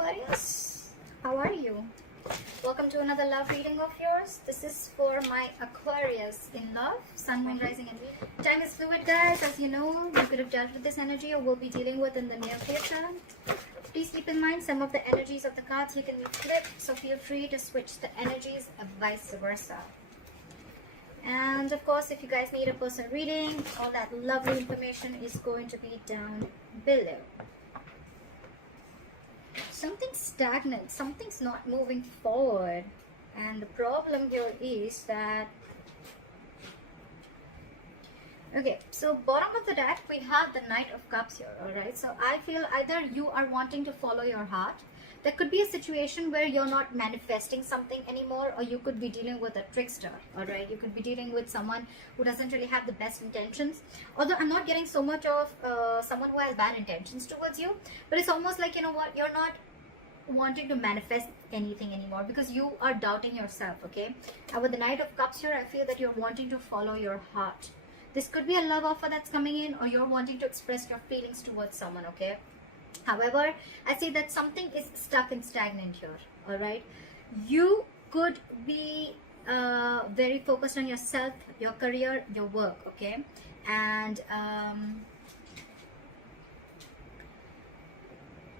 Aquarius, how are you? Welcome to another love reading of yours. This is for my Aquarius in love, sun, moon, rising and Venus. Time is fluid, guys. As you know, you could have dealt with this energy or will be dealing with in the near future. Please keep in mind some of the energies of the cards you can flip, so feel free to switch the energies and vice versa. And of course, if you guys need a personal reading, all that lovely information is going to be down below. Something's stagnant, something's not moving forward, and the problem here is that, okay, so bottom of the deck we have the Knight of Cups here. All right, so I feel either you are wanting to follow your heart. There could be a situation where you're not manifesting something anymore, or you could be dealing with a trickster. All right, you could be dealing with someone who doesn't really have the best intentions. Although I'm not getting so much of someone who has bad intentions towards you, but it's almost like, you know what, you're not wanting to manifest anything anymore because you are doubting yourself. Okay, and with the Knight of Cups here, I feel that you're wanting to follow your heart. This could be a love offer that's coming in, or you're wanting to express your feelings towards someone. Okay, however, I say that something is stuck and stagnant here. All right, you could be very focused on yourself, your career, your work. Okay, and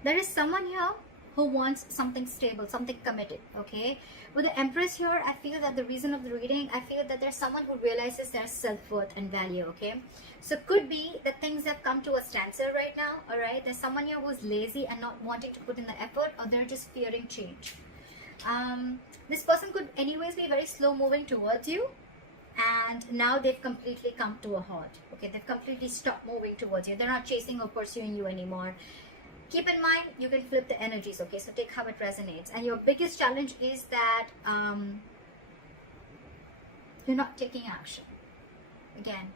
there is someone here who wants something stable, something committed. Okay, with the Empress here, I feel that the reason of the reading, I feel that there's someone who realizes their self-worth and value. Okay, so could be that things have come to a standstill right now. All right, there's someone here who's lazy and not wanting to put in the effort, or they're just fearing change. This person could anyways be very slow moving towards you, and now they've completely come to a halt. Okay, they've completely stopped moving towards you. They're not chasing or pursuing you anymore. Keep in mind, you can flip the energies. Okay, so take how it resonates. And your biggest challenge is that you're not taking action. Again,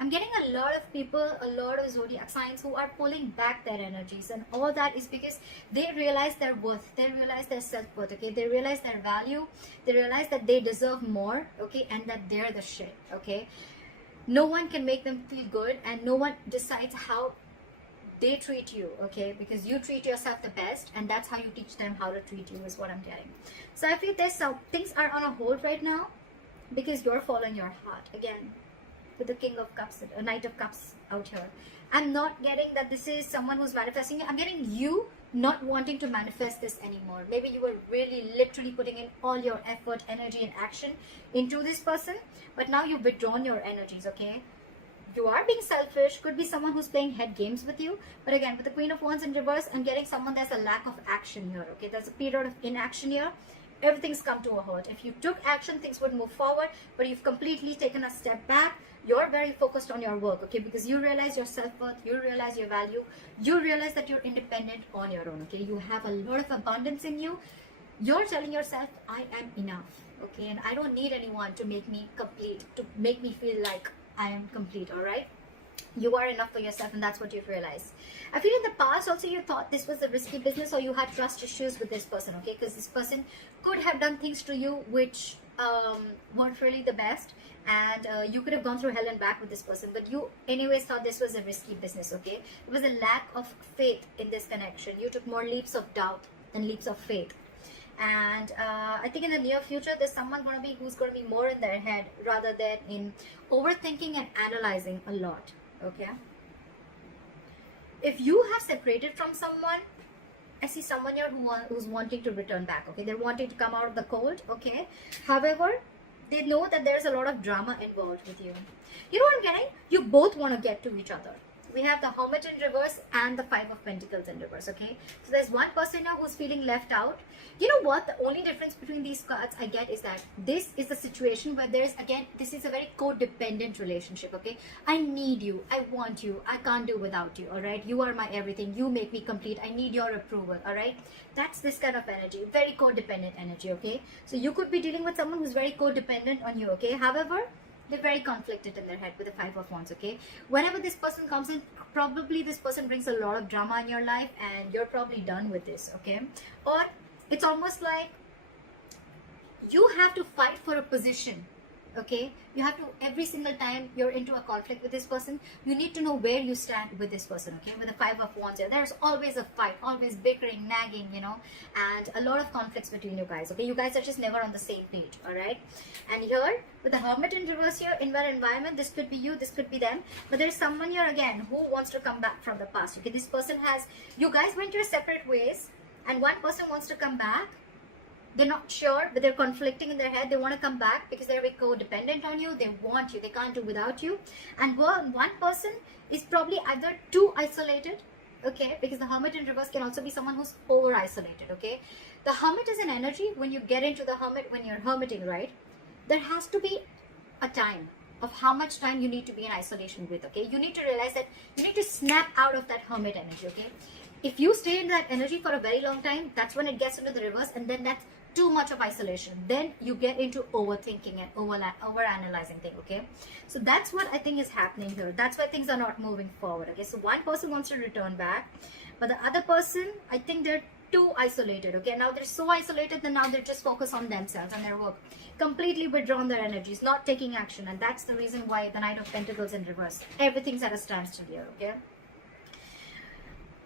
I'm getting a lot of people, a lot of zodiac signs who are pulling back their energies, and all that is because they realize their worth, they realize their self-worth. Okay, they realize their value, they realize that they deserve more. Okay, and that they're the shit. Okay, no one can make them feel good, and no one decides how they treat you. Okay, because you treat yourself the best, and that's how you teach them how to treat you, is what I'm getting. So I feel there's some things are on a hold right now because you're following your heart. Again, with the King of Cups, a Knight of Cups out here, I'm not getting that this is someone who's manifesting it. I'm getting you not wanting to manifest this anymore. Maybe you were really literally putting in all your effort, energy and action into this person, but now you've withdrawn your energies. Okay, you are being selfish. Could be someone who's playing head games with you. But again, with the Queen of Wands in reverse, I'm getting someone, there's a lack of action here. Okay, there's a period of inaction here. Everything's come to a halt. If you took action, things would move forward, but you've completely taken a step back. You're very focused on your work. Okay, because you realize your self-worth, you realize your value, you realize that you're independent on your own. Okay, you have a lot of abundance in you. You're telling yourself, I am enough. Okay, and I don't need anyone to make me complete, to make me feel like I am complete. All right, you are enough for yourself, and that's what you've realized. I feel in the past also you thought this was a risky business, or you had trust issues with this person. Okay, because this person could have done things to you which weren't really the best, and you could have gone through hell and back with this person, but you anyways thought this was a risky business. Okay, it was a lack of faith in this connection. You took more leaps of doubt than leaps of faith. And I think in the near future there's someone who's going to be more in their head rather than in overthinking and analyzing a lot. Okay, if you have separated from someone, I see someone here who's wanting to return back. Okay, they're wanting to come out of the cold. Okay, however, they know that there's a lot of drama involved with you. You know what I'm getting? You both want to get to each other. We have the Hermit in reverse and the Five of Pentacles in reverse. Okay, so there's one person now who's feeling left out. You know what, the only difference between these cards I get is that this is the situation where there's, again, this is a very codependent relationship. Okay, I need you, I want you, I can't do without you. All right, you are my everything, you make me complete, I need your approval. All right, that's this kind of energy, very codependent energy. Okay, so you could be dealing with someone who's very codependent on you. Okay, however, they're very conflicted in their head with the Five of Wands. Okay, whenever this person comes in, probably this person brings a lot of drama in your life, and you're probably done with this. Okay, or it's almost like you have to fight for a position okay? You have to, every single time you're into a conflict with this person, you need to know where you stand with this person, okay? With the Five of Wands here, there's always a fight, always bickering, nagging, you know, and a lot of conflicts between you guys, okay? You guys are just never on the same page, all right? And here, with the Hermit in reverse here, in that environment, this could be you, this could be them, but there's someone here again who wants to come back from the past, okay? This person has, you guys went your separate ways, and one person wants to come back. They're not sure, but they're conflicting in their head. They want to come back because they're codependent on you. They want you. They can't do without you. And one person is probably either too isolated, okay? Because the Hermit in reverse can also be someone who's over-isolated, okay? The Hermit is an energy. When you get into the Hermit, when you're hermiting, right? There has to be a time of how much time you need to be in isolation with, okay? You need to realize that you need to snap out of that Hermit energy, okay? If you stay in that energy for a very long time, that's when it gets into the reverse, and then that's too much of isolation. Then you get into overthinking and over-analyzing things, okay? So that's what I think is happening here. That's why things are not moving forward, okay? So one person wants to return back, but the other person, I think they're too isolated, okay? Now they're so isolated that now they're just focused on themselves and their work. Completely withdrawn their energies, not taking action, and that's the reason why the Knight of Pentacles in reverse. Everything's at a standstill here, okay?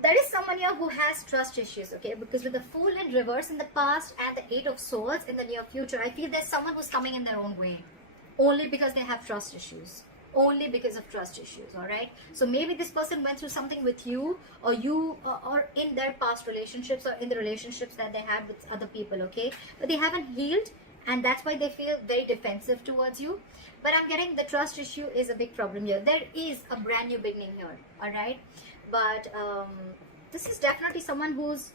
There is someone here who has trust issues, okay? Because with the Fool in reverse in the past and the Eight of Swords in the near future, I feel there's someone who's coming in their own way. Only because they have trust issues. Only because of trust issues, alright? So maybe this person went through something with you, or or in their past relationships, or in the relationships that they had with other people, okay? But they haven't healed, and that's why they feel very defensive towards you. But I'm getting the trust issue is a big problem here. There is a brand new beginning here, alright? But this is definitely someone who's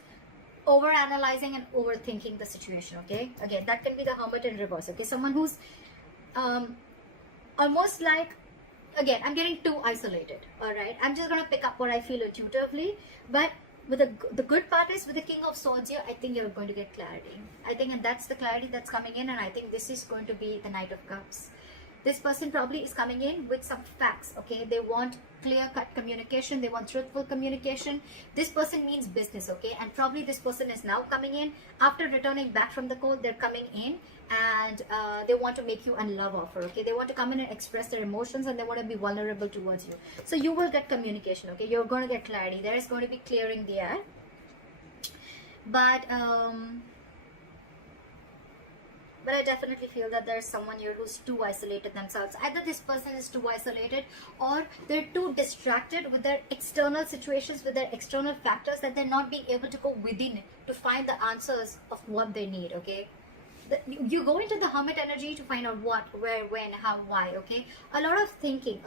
over-analyzing and overthinking the situation, okay? Again, that can be the Hermit in reverse, okay? Someone who's almost like, again, I'm getting too isolated, all right? I'm just going to pick up what I feel intuitively, but with the good part is with the King of Swords here, I think you're going to get clarity. I think, and that's the clarity that's coming in, and I think this is going to be the Knight of Cups. This person probably is coming in with some facts, okay? They want clear-cut communication. They want truthful communication. This person means business, okay? And probably this person is now coming in. After returning back from the court, they're coming in and they want to make you a love offer, okay? They want to come in and express their emotions, and they want to be vulnerable towards you. So you will get communication, okay? You're going to get clarity. There is going to be clearing the air. But I definitely feel that there's someone here who's too isolated themselves. Either this person is too isolated, or they're too distracted with their external situations, with their external factors, that they're not being able to go within to find the answers of what they need, okay? You go into the Hermit energy to find out what, where, when, how, why, okay? A lot of thinking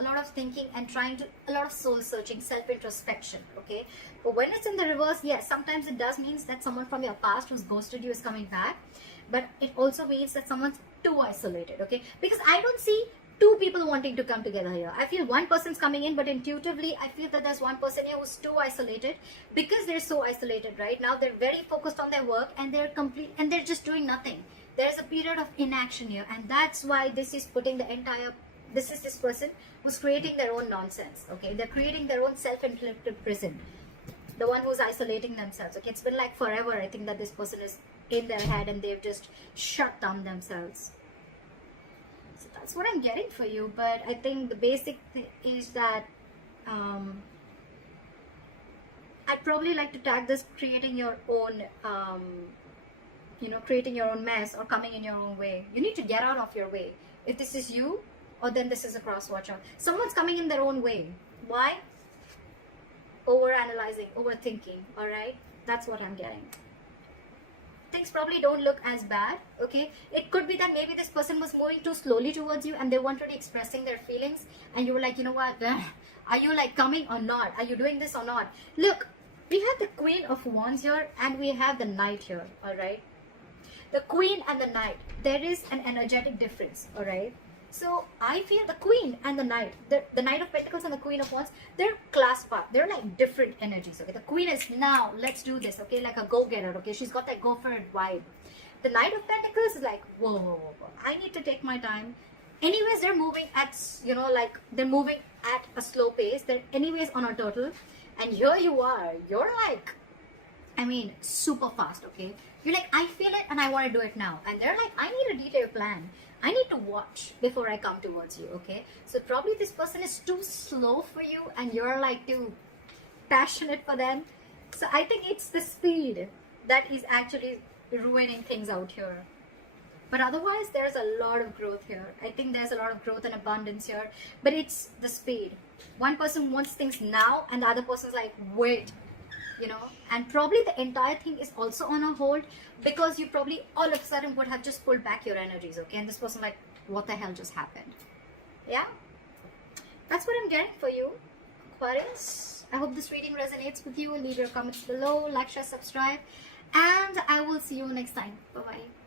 and trying to, a lot of soul searching, self-introspection, okay? But when it's in the reverse, yes, sometimes it does mean that someone from your past who's ghosted you is coming back. But it also means that someone's too isolated, okay? Because I don't see two people wanting to come together here. I feel one person's coming in, but intuitively, I feel that there's one person here who's too isolated. Because they're so isolated right now, they're very focused on their work, and they're just doing nothing. There's a period of inaction here, and that's why this is putting the entire, this is this person who's creating their own nonsense, okay? They're creating their own self-inflicted prison. The one who's isolating themselves, okay? It's been like forever, I think, that this person is in their head and they've just shut down themselves. So that's what I'm getting for you. But I think the basic thing is that I'd probably like to tag this creating your own creating your own mess, or coming in your own way. You need to get out of your way. If this is you, or then this is a cross watcher. Someone's coming in their own way. Why? Over-analyzing, overthinking, alright? That's what I'm getting. Things probably don't look as bad, okay? It could be that maybe this person was moving too slowly towards you, and they weren't really expressing their feelings, and you were like, you know what, are you like coming or not? Are you doing this or not? Look, we have the Queen of Wands here, and we have the Knight here, alright? The Queen and the Knight, there is an energetic difference, alright? So I feel the Queen and the Knight, the Knight of Pentacles and the Queen of Wands, they're class part. They're like different energies, okay? The Queen is, now, let's do this, okay? Like a go-getter, okay? She's got that go-for-it vibe. The Knight of Pentacles is like, whoa, I need to take my time. Anyways, they're moving at, they're moving at a slow pace. They're anyways on a turtle. And here you are. You're like I mean, super fast, okay? You're like, I feel it and I want to do it now. And they're like, I need a detailed plan. I need to watch before I come towards you, okay? So probably this person is too slow for you and you're like too passionate for them. So I think it's the speed that is actually ruining things out here. But otherwise, there's a lot of growth here. I think there's a lot of growth and abundance here. But it's the speed. One person wants things now and the other person's like, wait. You know, and probably the entire thing is also on a hold because you probably all of a sudden would have just pulled back your energies, okay? And this person like, what the hell just happened? Yeah, that's what I'm getting for you, Aquarius. I hope this reading resonates with you. Leave your comments below, like, share, subscribe, and I will see you next time. Bye bye.